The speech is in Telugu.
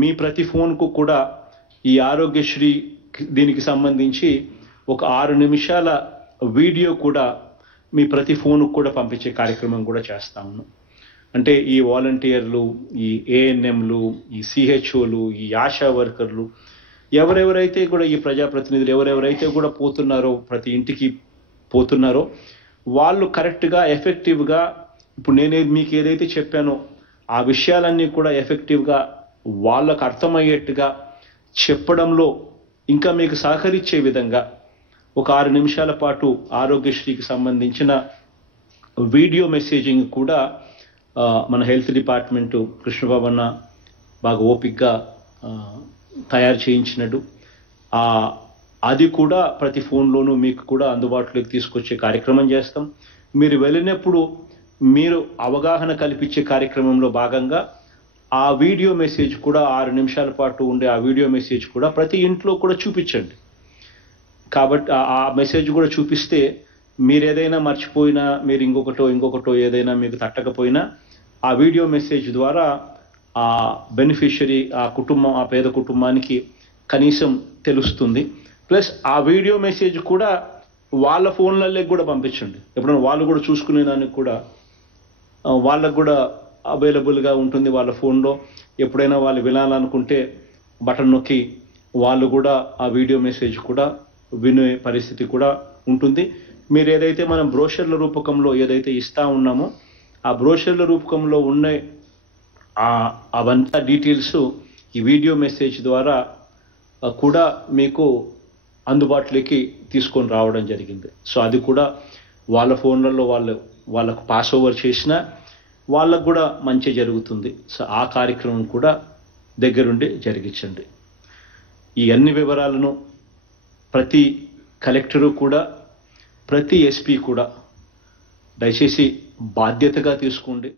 మీ ప్రతి ఫోన్కు కూడా ఈ ఆరోగ్యశ్రీ దీనికి సంబంధించి ఒక 6 నిమిషాల వీడియో కూడా మీ ప్రతి ఫోన్కు కూడా పంపించే కార్యక్రమం కూడా చేస్తా ఉన్నాం. అంటే ఈ వాలంటీర్లు, ఈ ఏఎన్ఎంలు, ఈ సిహెచ్ఓలు, ఈ ఆశా వర్కర్లు, ఎవరెవరైతే కూడా ఈ ప్రజాప్రతినిధులు ఎవరెవరైతే కూడా పోతున్నారో, ప్రతి ఇంటికి పోతున్నారో, వాళ్ళు కరెక్ట్గా ఎఫెక్టివ్గా ఇప్పుడు నేను మీకు ఏదైతే చెప్పానో ఆ విషయాలన్నీ కూడా ఎఫెక్టివ్గా వాళ్ళకు అర్థమయ్యేట్టుగా చెప్పడంలో ఇంకా మీకు సహకరించే విధంగా ఒక 6 నిమిషాల పాటు ఆరోగ్యశ్రీకి సంబంధించిన వీడియో మెసేజింగ్ కూడా మన హెల్త్ డిపార్ట్మెంటు కృష్ణబాబు అన్న బాగా ఓపిక్గా తయారు చేయించినట్టు అది కూడా ప్రతి ఫోన్లోనూ మీకు కూడా అందుబాటులోకి తీసుకొచ్చే కార్యక్రమం చేస్తాం. మీరు వెళ్ళినప్పుడు మీరు అవగాహన కల్పించే కార్యక్రమంలో భాగంగా ఆ వీడియో మెసేజ్ కూడా 6 నిమిషాల పాటు ఉండే ఆ వీడియో మెసేజ్ కూడా ప్రతి ఇంట్లో కూడా చూపించండి. కాబట్టి ఆ మెసేజ్ కూడా చూపిస్తే మీరు ఏదైనా మర్చిపోయినా, మీరు ఇంకొకటో ఏదైనా మీకు తట్టకపోయినా ఆ వీడియో మెసేజ్ ద్వారా ఆ బెనిఫిషరీ, ఆ పేద కుటుంబానికి కనీసం తెలుస్తుంది. ప్లస్ ఆ వీడియో మెసేజ్ కూడా వాళ్ళ ఫోన్లలోకి కూడా పంపించండి. ఎప్పుడైనా వాళ్ళు కూడా చూసుకునేదానికి కూడా వాళ్ళకు కూడా అవైలబుల్గా ఉంటుంది. వాళ్ళ ఫోన్లో ఎప్పుడైనా వాళ్ళు వినాలనుకుంటే బటన్ నొక్కి వాళ్ళు కూడా ఆ వీడియో మెసేజ్ కూడా వినే పరిస్థితి కూడా ఉంటుంది. మీరు ఏదైతే మనం బ్రోషర్ల రూపకంలో ఏదైతే ఇస్తా ఉన్నామో ఆ బ్రోషర్ల రూపకంలో ఉన్న అవంతా డీటెయిల్స్ ఈ వీడియో మెసేజ్ ద్వారా కూడా మీకు అందుబాటులోకి తీసుకొని రావడం జరిగింది. సో అది కూడా వాళ్ళ ఫోన్లలో వాళ్ళకు పాస్ ఓవర్ చేసినా వాళ్ళకు కూడా మంచి జరుగుతుంది. సో ఆ కార్యక్రమం కూడా దగ్గరుండి జరిగించండి. ఈ అన్ని వివరాలను ప్రతి కలెక్టరు కూడా, ప్రతి ఎస్పీ కూడా దయచేసి బాధ్యతగా తీసుకోండి.